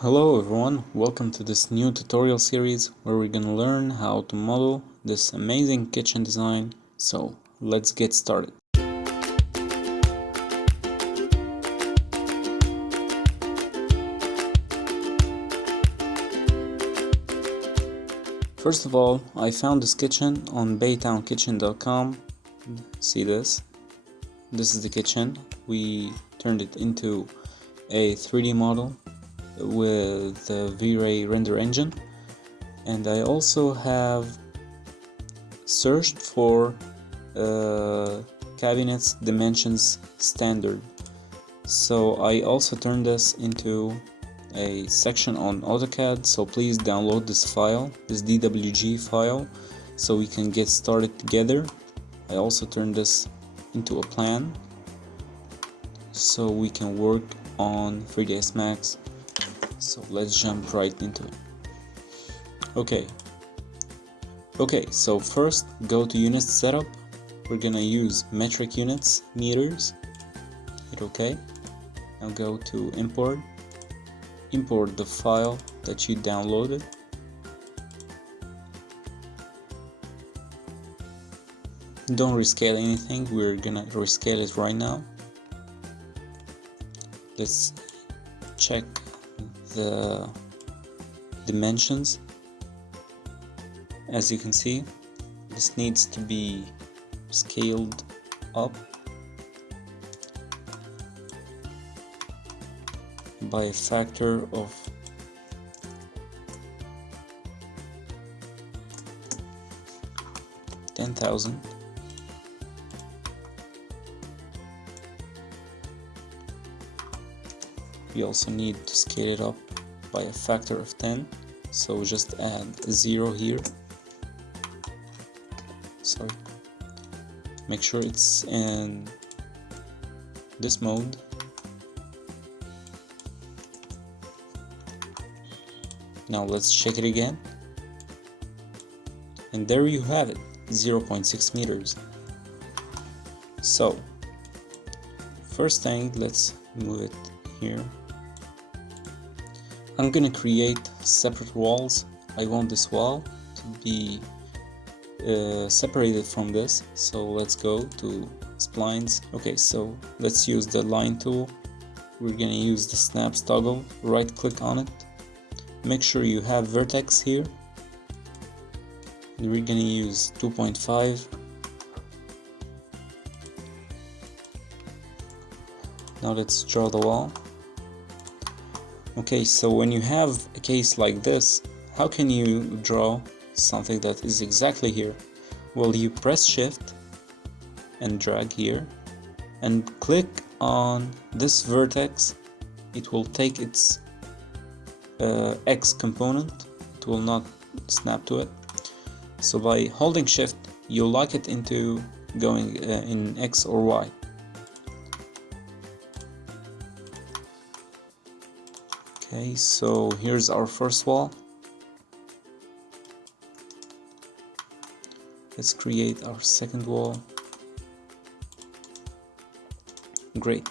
Hello everyone, welcome to this new tutorial series where we're gonna learn how to model this amazing kitchen design. So let's get started. First of all, I found this kitchen on baytownkitchen.com. See this? This is the kitchen. We turned it into a 3D model with the Vray render engine, and I also have searched for cabinets dimensions standard, so I also turned this into a section on AutoCAD. So please download this file, this DWG file, so we can get started together. I also turned this into a plan so we can work on 3ds Max. So let's jump right into it. Okay, so first go to unit setup. We're gonna use metric units, meters. Hit OK. Now go to import the file that you downloaded. Don't rescale anything, we're gonna rescale it right now. Let's check the dimensions. As you can see, this needs to be scaled up by a factor of 10,000. We also need to scale it up by a factor of 10, so just add a 0 here. Sorry. Make sure it's in this mode. Now let's check it again. And there you have it, 0.6 meters. So, first thing, let's move it here. I'm gonna create separate walls. I want this wall to be separated from this, so let's go to splines. Okay, so let's use the line tool. We're gonna use the snaps toggle, right click on it, make sure you have vertex here, and we're gonna use 2.5. Now let's draw the wall. Okay, so when you have a case like this, how can you draw something that is exactly here? Well, you press shift and drag here and click on this vertex. It will take its X component, it will not snap to it. So by holding shift, you lock it into going in X or Y. Okay, so here's our first wall. Let's create our second wall. Great.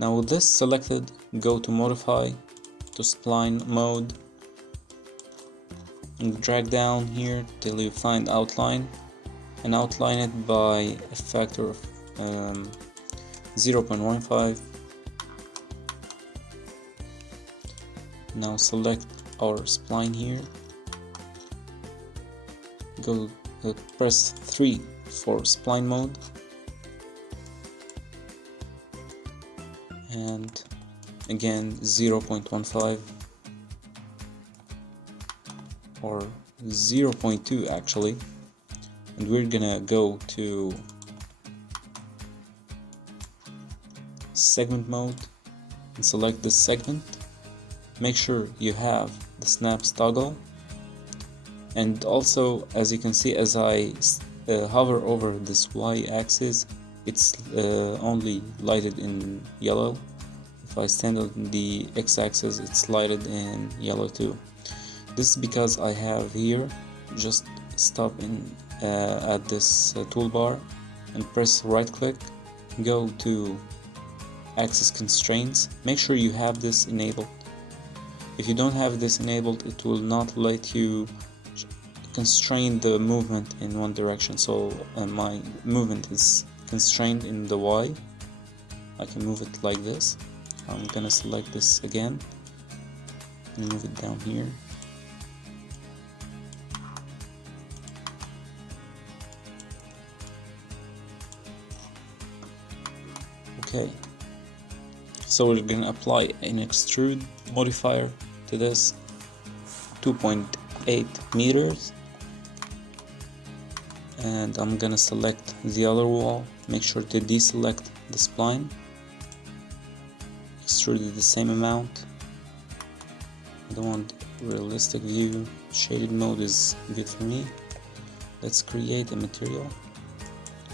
Now with this selected, go to modify, to spline mode, and drag down here till you find outline, and outline it by a factor of 0.15. Now select our spline here, go press 3 for spline mode, and again 0.15 or 0.2 actually, and we're gonna go to segment mode and select this segment. Make sure you have the snaps toggle, and also, as you can see, as I hover over this y-axis, it's only lighted in yellow. If I stand on the x-axis, it's lighted in yellow too. This is because I have here, just stop in at this toolbar and press right click, go to axis constraints, make sure you have this enabled, If you don't have this enabled, it will not let you constrain the movement in one direction. So my movement is constrained in the Y. I can move it like this. I'm gonna select this again and move it down here. Okay, so we're gonna apply an extrude modifier to this, 2.8 meters, and I'm gonna select the other wall. Make sure to deselect the spline, extrude it the same amount. I don't want realistic view, shaded mode is good for me. Let's create a material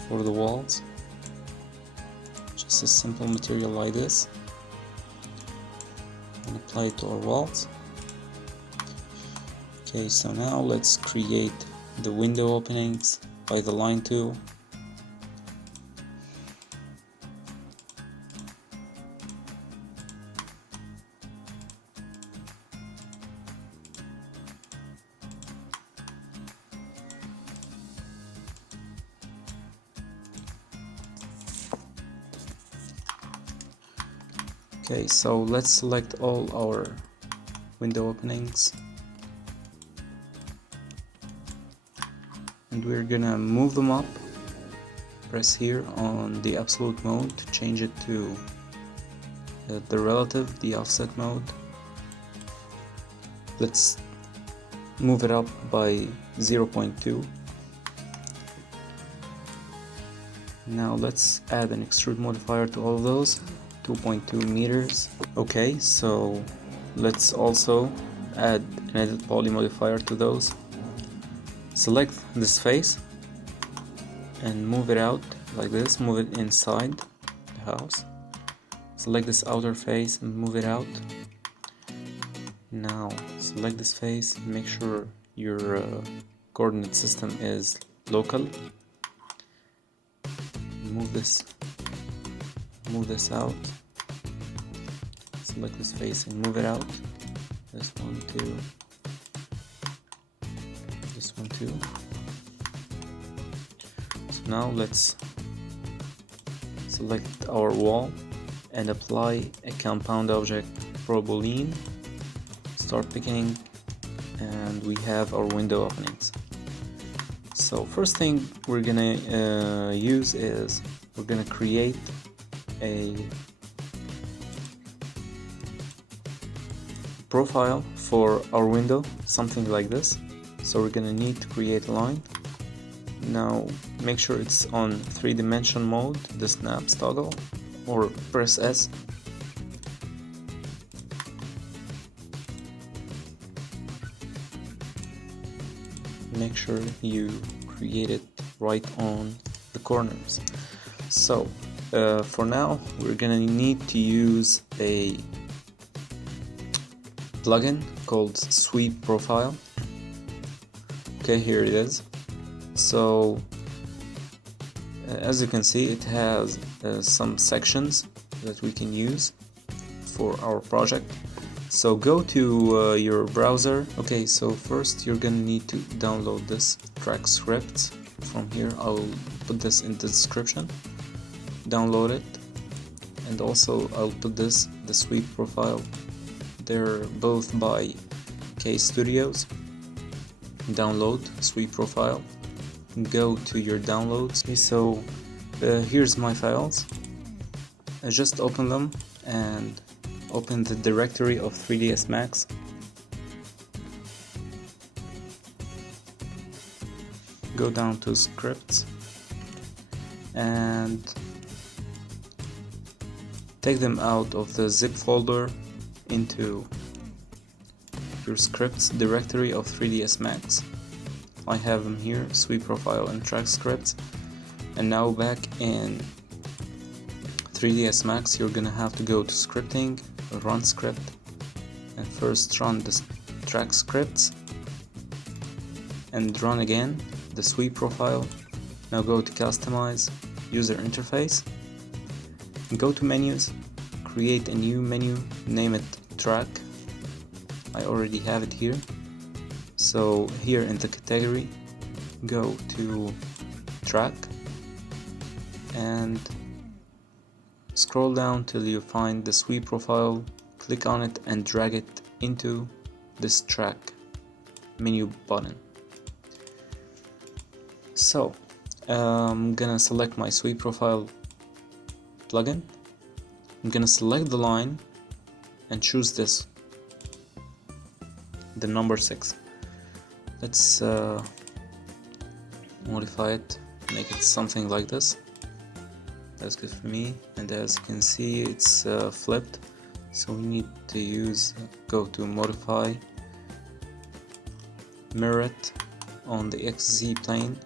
for the walls, just a simple material like this, and apply it to our walls. Okay, so now let's create the window openings by the line tool. Okay, so let's select all our window openings, and we're gonna move them up. Press here on the absolute mode to change it to the relative, the offset mode. Let's move it up by 0.2. Now let's add an extrude modifier to all of those, 2.2 meters. Okay, so let's also add an edit poly modifier to those. Select this face and move it out like this, move it inside the house. Select this outer face and move it out. Now select this face and make sure your coordinate system is local. Move this out. Select this face and move it out. This one too. This one too. So now let's select our wall and apply a compound object Boolean. Start picking, and we have our window openings. So first thing we're gonna use is we're gonna create a profile for our window, something like this. So we're gonna need to create a line. Now make sure it's on 3-dimension mode, the snaps toggle, or press S. Make sure you create it right on the corners. So for now we're gonna need to use a plugin called Sweep Profile. Okay, here it is. So as you can see, it has some sections that we can use for our project. So go to your browser. Okay, so first you're gonna need to download this track script from here. I'll put this in the description. Download it, and also I'll put this, the Sweep Profile. They're both by K-Studios. Download Sweep Profile. Go to your downloads. Okay, so here's my files. I just open them and open the directory of 3ds Max. Go down to scripts and take them out of the zip folder into your scripts directory of 3ds Max. I have them here, Sweep Profile and Track Scripts. And now back in 3ds Max, you're gonna have to go to scripting, run script, and first run the track scripts, and run again the Sweep Profile. Now go to customize, user interface, and go to menus, create a new menu, name it track, I already have it here. So here in the category, go to track and scroll down till you find the sweep profile, click on it and drag it into this track menu button. So I'm gonna select my sweep profile plugin. I'm gonna select the line and choose this, the number 6. Let's modify it, make it something like this. That's good for me. And as you can see, it's flipped, so we need to go to modify, mirror it on the XZ plane,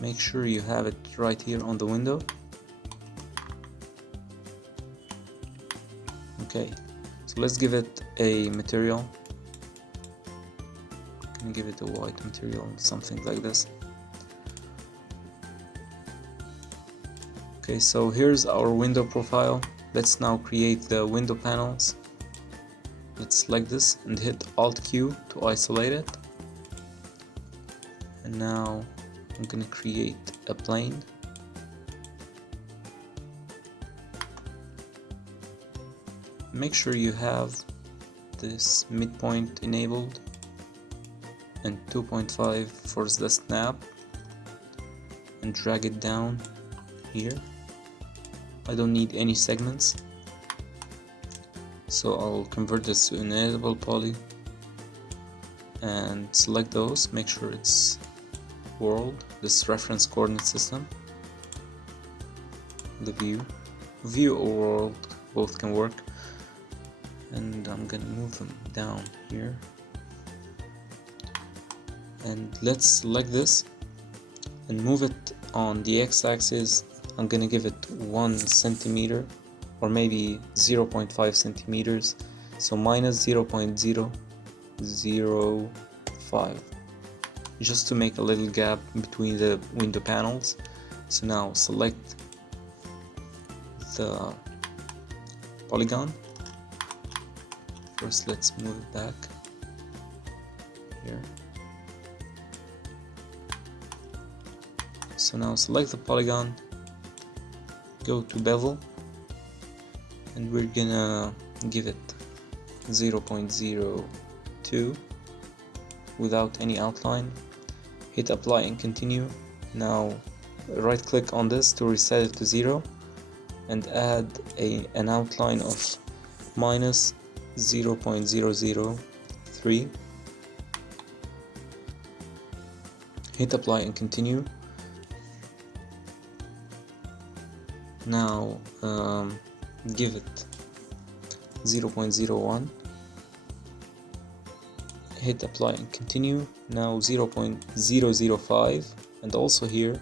make sure you have it right here on the window. Okay, so let's give it a material. Can give it a white material, something like this. Okay, so here's our window profile. Let's now create the window panels. Let's select this and hit Alt Q to isolate it. And now I'm gonna create a plane. Make sure you have this midpoint enabled and 2.5 for the snap, and drag it down here. I don't need any segments, so I'll convert this to enable poly and select those. Make sure it's world, this reference coordinate system, the view or world, both can work. And I'm gonna move them down here, and let's select this and move it on the x-axis. I'm gonna give it 1 centimeter or maybe 0.5 centimeters, so minus 0.005, just to make a little gap between the window panels. So now select the polygon. First, let's move it back here. So now select the polygon, go to bevel, and we're gonna give it 0.02 without any outline. Hit apply and continue. Now right click on this to reset it to 0 and add an outline of minus 0.003. Hit apply and continue. Now give it 0.01. Hit apply and continue. Now 0.005, and also here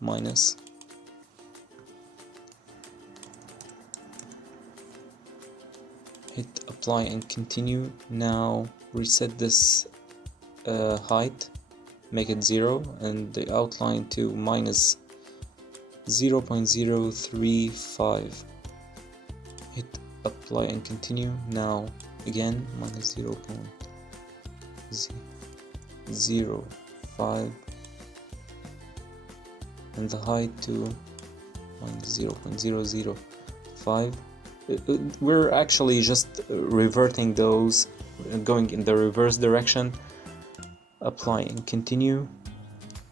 minus. Hit apply and continue. Now reset this height, make it 0, and the outline to minus 0.035. Hit apply and continue. Now again minus 0.05, and the height to minus 0.005. We're actually just reverting those, going in the reverse direction. Apply and continue.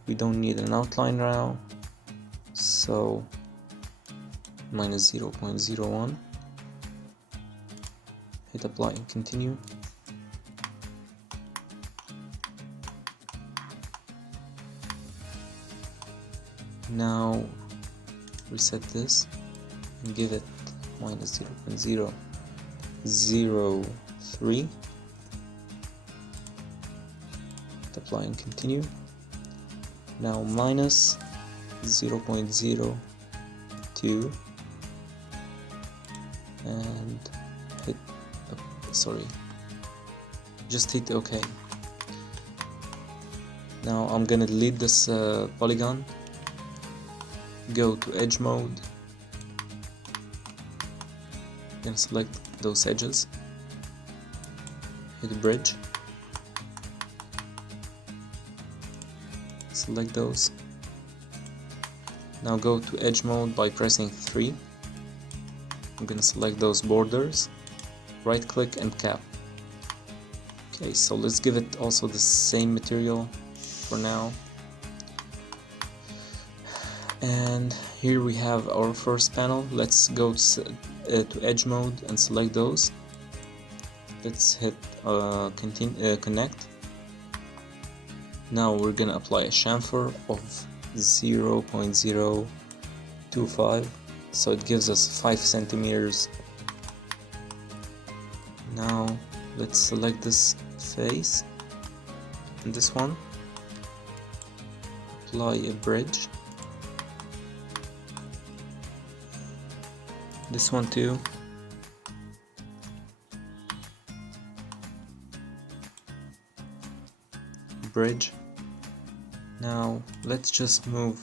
We don't need an outline now, so minus 0.01. Hit apply and continue. Now reset this and give it minus 0.003. Apply and continue. Now minus 0.02 and hit just hit OK. Now I'm gonna delete this polygon, go to edge mode, gonna select those edges, hit bridge, select those. Now go to edge mode by pressing 3. I'm gonna select those borders, right click and cap. Okay, so let's give it also the same material for now. And here we have our first panel. Let's go to edge mode and select those. Let's hit connect. Now we're gonna apply a chamfer of 0.025, so it gives us 5 centimeters. Now let's select this face and this one, apply a bridge, this one too, bridge. Now let's just move,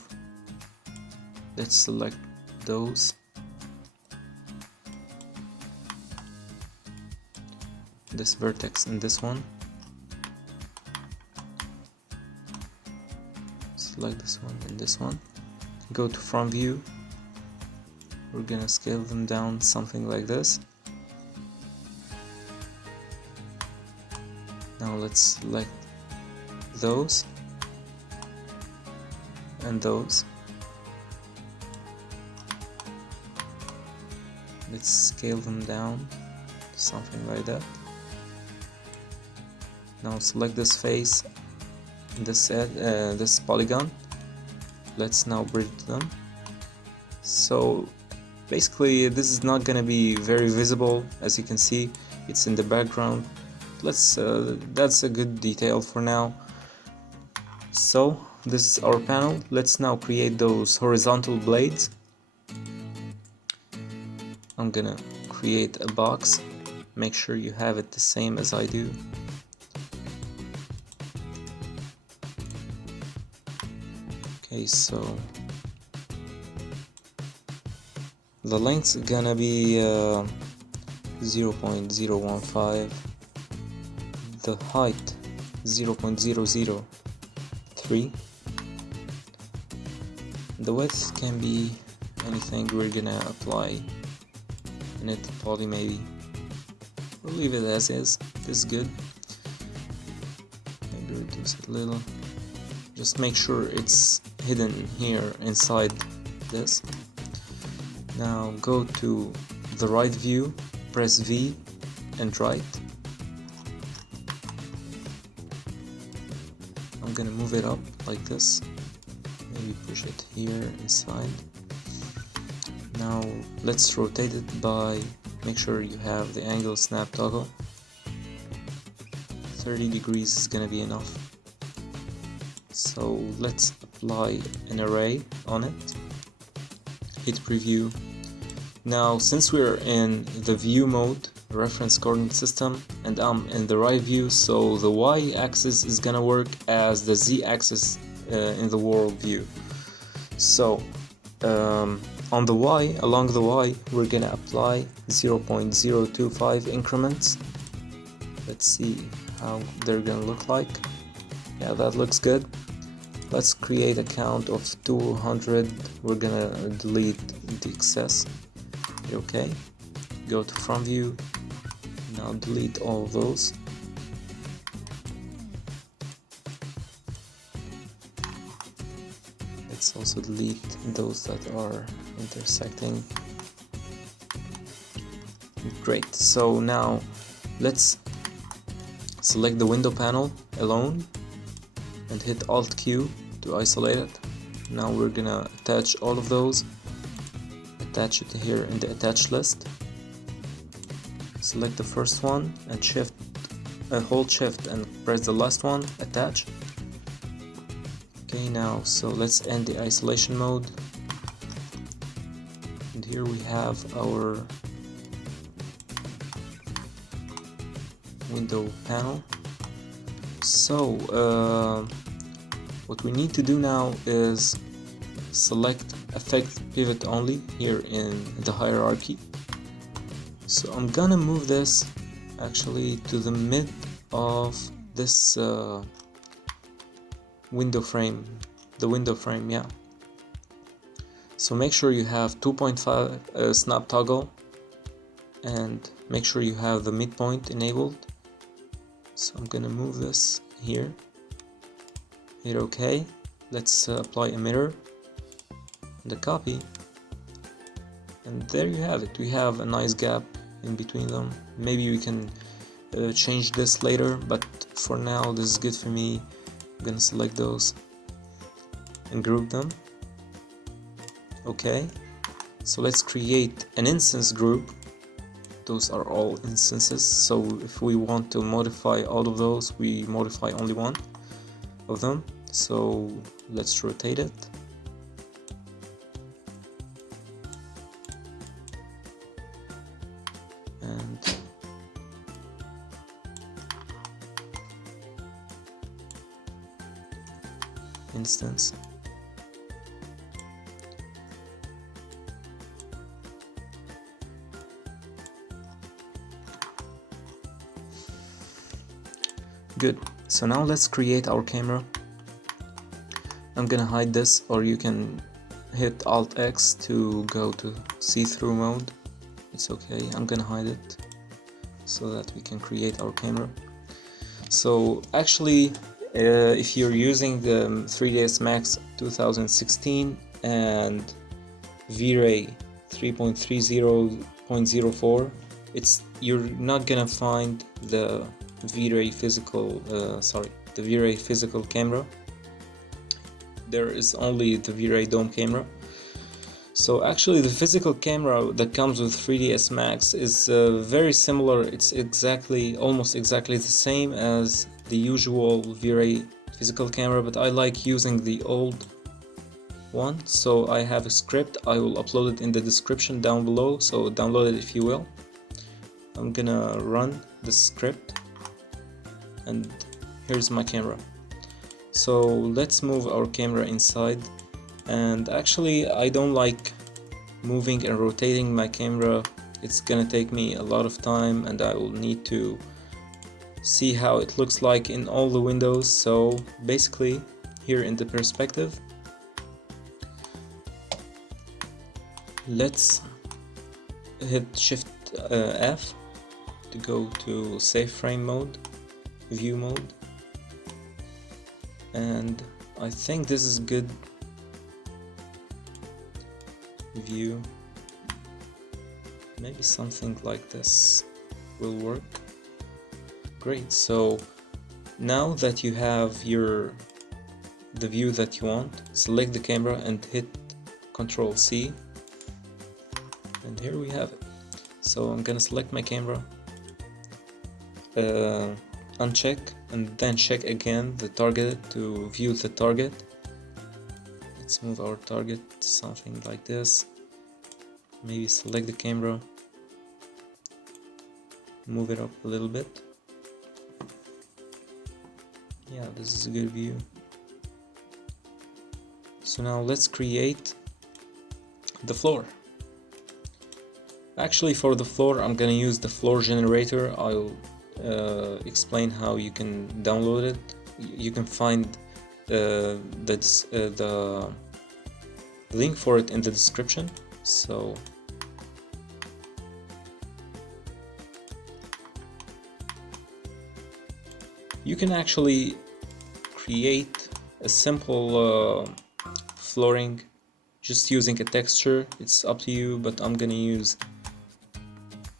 let's select those, this vertex and this one, select this one and this one, go to front view, we're gonna scale them down something like this. Now let's select those and those, let's scale them down to something like that. Now select this face, this polygon, let's now bridge them. So basically this is not gonna be very visible, as you can see it's in the background. Let's that's a good detail for now. So this is our panel. Let's now create those horizontal blades. I'm gonna create a box, make sure you have it the same as I do. Okay, so the length's gonna be 0.015, the height 0.003, the width can be anything. We're gonna apply init poly maybe, we'll leave it as is, this is good. Maybe reduce it a little, just make sure it's hidden here inside this. Now go to the right view, press V and right. I'm gonna move it up like this, maybe push it here inside. Now let's rotate it by, make sure you have the angle snap toggle. 30 degrees is gonna be enough. So let's apply an array on it, hit preview. Now since we're in the view mode, reference coordinate system, and I'm in the right view, so the y-axis is gonna work as the z-axis in the world view. So on the y, along the y, we're gonna apply 0.025 increments. Let's see how they're gonna look like. Yeah, that looks good. Let's create a count of 200. We're gonna delete the excess. Okay, go to front view, now delete all of those. Let's also delete those that are intersecting. Great, so now let's select the window panel alone and hit Alt Q to isolate it. Now we're gonna attach all of those, attach it here in the attach list. Select the first one and hold shift and press the last one, attach. Okay, now so let's end the isolation mode, and here we have our window panel. So What we need to do now is select Effect Pivot Only here in the hierarchy. So I'm gonna move this actually to the mid of this window frame, the window frame, yeah. So make sure you have 2.5 snap toggle, and make sure you have the midpoint enabled. So I'm gonna move this here, hit OK. Let's apply a mirror and a copy, and there you have it. We have a nice gap in between them. Maybe we can change this later, but for now this is good for me. I'm gonna select those and group them. Okay, so let's create an instance group. Those are all instances, so if we want to modify all of those, we modify only one of them. So let's rotate it. And instance. Good. So now let's create our camera. I'm gonna hide this, or you can hit Alt X to go to see-through mode. It's okay. I'm gonna hide it so that we can create our camera. So actually, if you're using the 3ds Max 2016 and Vray 3.30.04, you're not gonna find the Vray physical the Vray physical camera. There is only the Vray dome camera. So actually the physical camera that comes with 3ds Max is very similar. It's almost exactly the same as the usual Vray physical camera, but I like using the old one. So I have a script. I will upload it in the description down below, so download it if you will. I'm gonna run the script, and here's my camera. So let's move our camera inside. And actually I don't like moving and rotating my camera. It's gonna take me a lot of time, and I will need to see how it looks like in all the windows. So basically here in the perspective, let's hit Shift F to go to Save Frame mode, View mode, and I think this is good. View, maybe something like this will work. Great. So now that you have the view that you want, select the camera and hit Ctrl C, and here we have it. So I'm gonna select my camera, uncheck, and then check again the target to view the target. Let's move our target to something like this. Maybe select the camera, move it up a little bit. Yeah, this is a good view. So now let's create the floor. Actually, for the floor I'm gonna use the floor generator. I'll explain how you can download it. You can find the link for it in the description. So you can actually create a simple flooring just using a texture. It's up to you, but I'm gonna use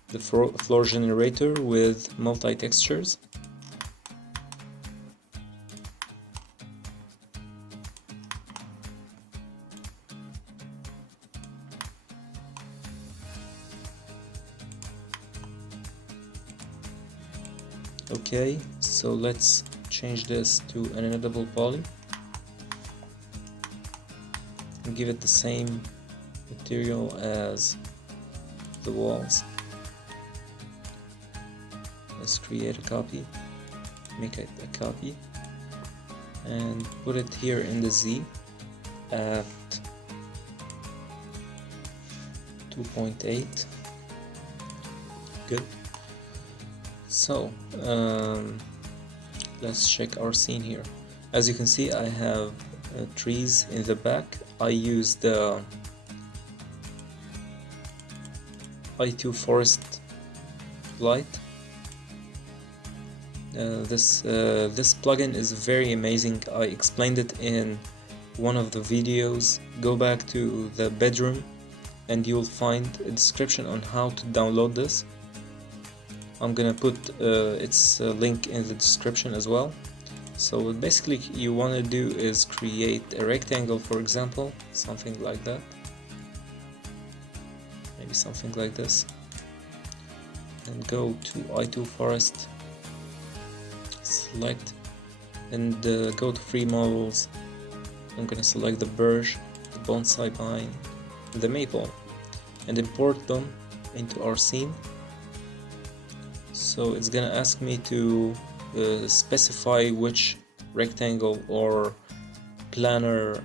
the floor generator with multi-textures. Okay, so let's change this to an editable poly and give it the same material as the walls. Let's create a copy, make it a copy, and put it here in the Z at 2.8. Good. So let's check our scene here. As you can see, I have trees in the back. I use the i2 forest light. This plugin is very amazing. I explained it in one of the videos. Go back to the bedroom and you'll find a description on how to download this. I'm gonna put its link in the description as well. So what basically you want to do is create a rectangle, for example, something like that, maybe something like this, and go to i2 forest, select, and go to free models. I'm gonna select the birch, the bonsai pine, and the maple, and import them into our scene. So it's gonna ask me to specify which rectangle or planar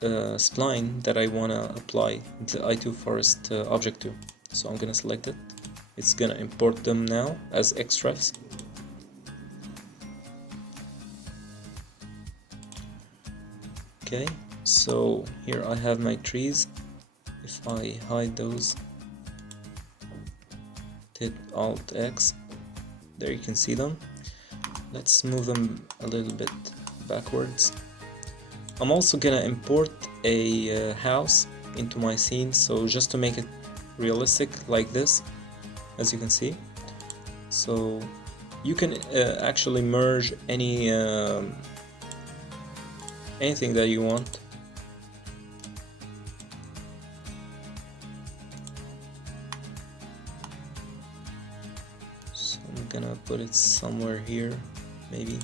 spline that I wanna apply the i2 forest object to. So I'm gonna select it. It's gonna import them now as extras. Okay, so here I have my trees. If I hide those, hit Alt X, there you can see them. Let's move them a little bit backwards. I'm also gonna import a house into my scene, so just to make it realistic like this, as you can see. So you can actually merge anything that you want. So I'm gonna put it somewhere here, maybe.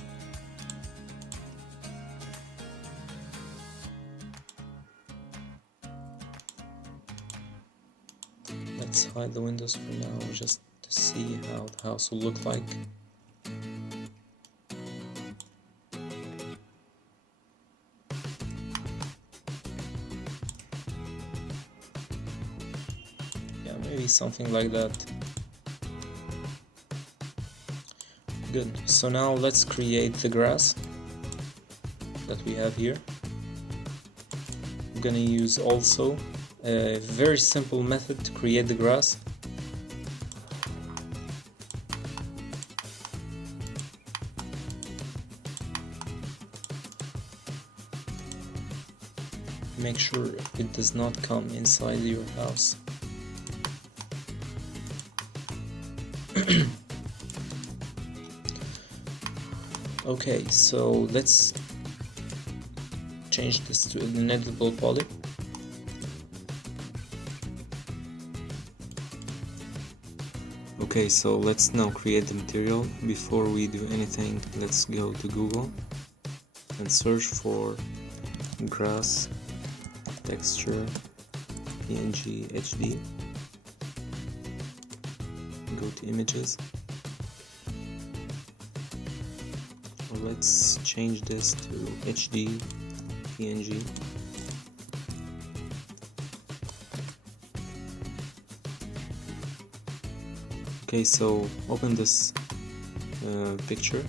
Let's hide the windows for now, just to see how the house will look like. Yeah, maybe something like that. Good. So now let's create the grass that we have here. I'm gonna use also a very simple method to create the grass. Make sure it does not come inside your house. Okay, so let's change this to an editable poly. Okay, so let's now create the material. Before we do anything, let's go to Google and search for grass texture PNG HD. Go to images. Let's change this to HD PNG. Okay, so open this picture,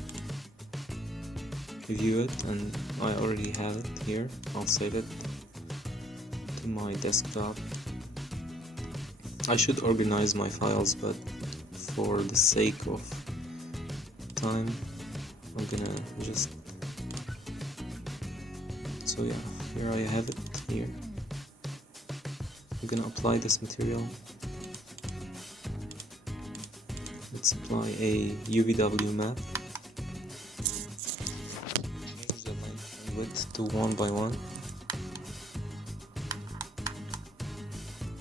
view it, and I already have it here. I'll save it to my desktop. I should organize my files, but for the sake of time, I'm gonna just, so yeah, here I have it here. I'm gonna apply this material. Let's apply a UVW map. Change the length and width to 1 by 1.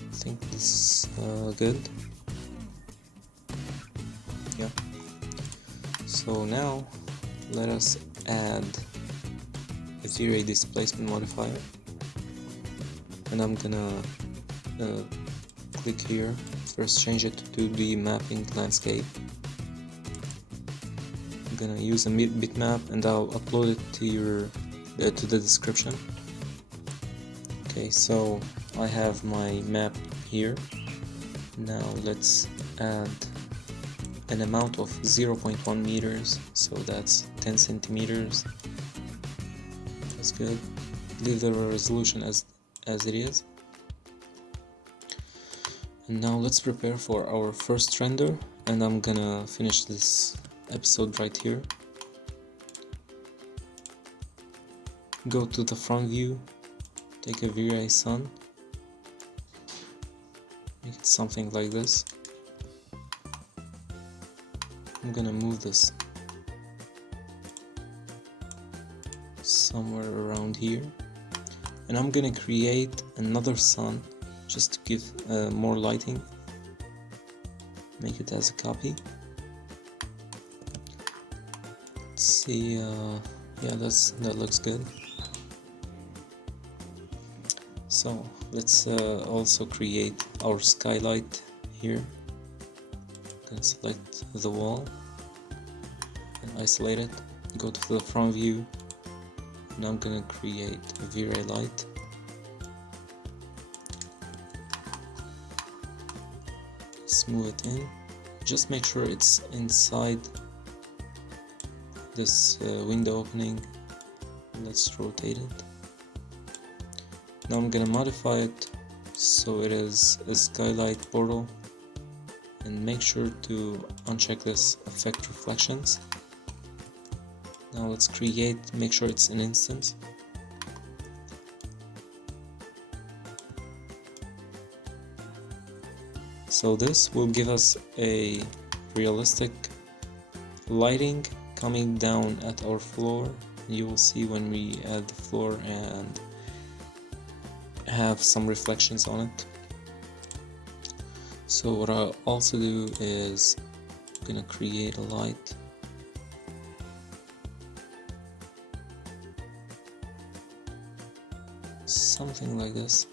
I think this is good. Yeah. So now let us add a Vray displacement modifier, and I'm gonna click here. First change it to the mapping landscape. gonna use a bitmap and I'll upload it to to the description. Okay, so I have my map here. Now let's add an amount of 0.1 meters, so that's 10 centimeters. That's good. Leave the resolution as it is. And now let's prepare for our first render, and I'm gonna finish this episode right here. Go to the front view, take a Vray sun, make it something like this. I'm gonna move this somewhere around here, and I'm gonna create another sun just to give more lighting. Make it as a copy. Let's see, yeah, that looks good. So let's also create our skylight here. Then select the wall and isolate it. Go to the front view, and I'm gonna create a Vray light. Let's move it in. Just make sure it's inside this window opening. Let's rotate it. Now I'm gonna modify it so it is a skylight portal, and make sure to uncheck this affect reflections. Now let's make sure it's an instance. So this will give us a realistic lighting coming down at our floor. You will see when we add the floor and have some reflections on it. So what I'll also do is I'm gonna create a light. Something like this.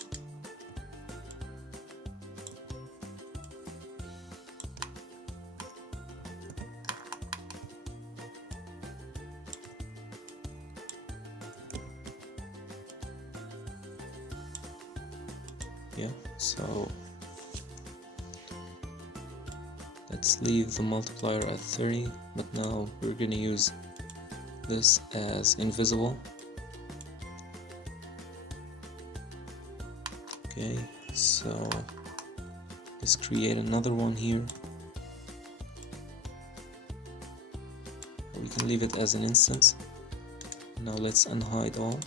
Yeah, so let's leave the multiplier at 30, but now we're gonna use this as invisible. Okay, so let's create another one here. We can leave it as an instance. Now let's unhide all.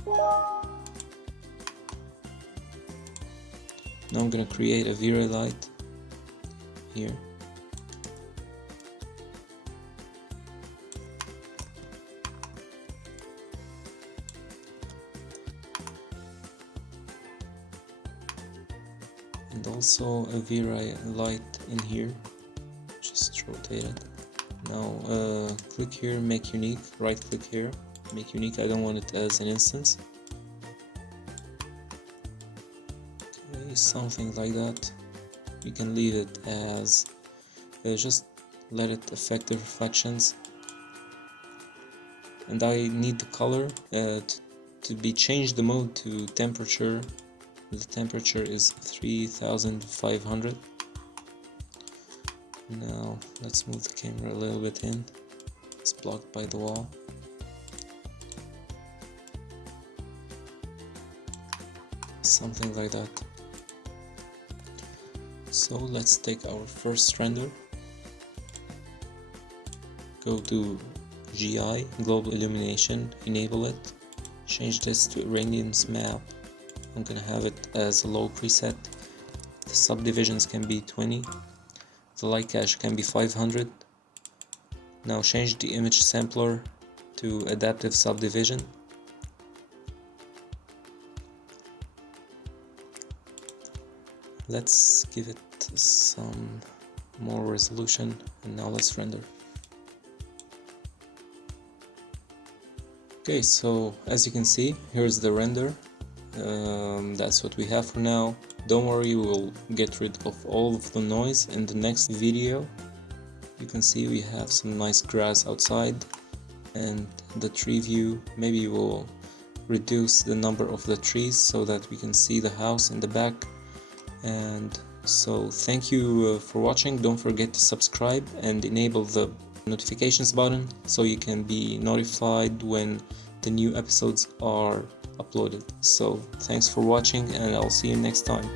Now I'm gonna create a Vray light here. And also a Vray light in here. Just rotate it. Now click here, make unique, right click here, make unique. I don't want it as an instance. Something like that. You can leave it as just let it affect the reflections. And I need the color to be changed the mode to temperature. The temperature is 3500. Now let's move the camera a little bit in. It's blocked by the wall. Something like that. So let's take our first render, go to GI, Global Illumination, enable it, change this to Iranian's map. I'm gonna have it as a low preset. The subdivisions can be 20, the light cache can be 500. Now change the image sampler to adaptive subdivision. Let's give it some more resolution, and now let's render. Okay, so as you can see, here's the render. That's what we have for now. Don't worry, we'll get rid of all of the noise in the next video. You can see we have some nice grass outside. and the tree view. Maybe we'll reduce the number of the trees so that we can see the house in the back. And so thank you for watching. Don't forget to subscribe and enable the notifications button so you can be notified when the new episodes are uploaded. So thanks for watching, and I'll see you next time.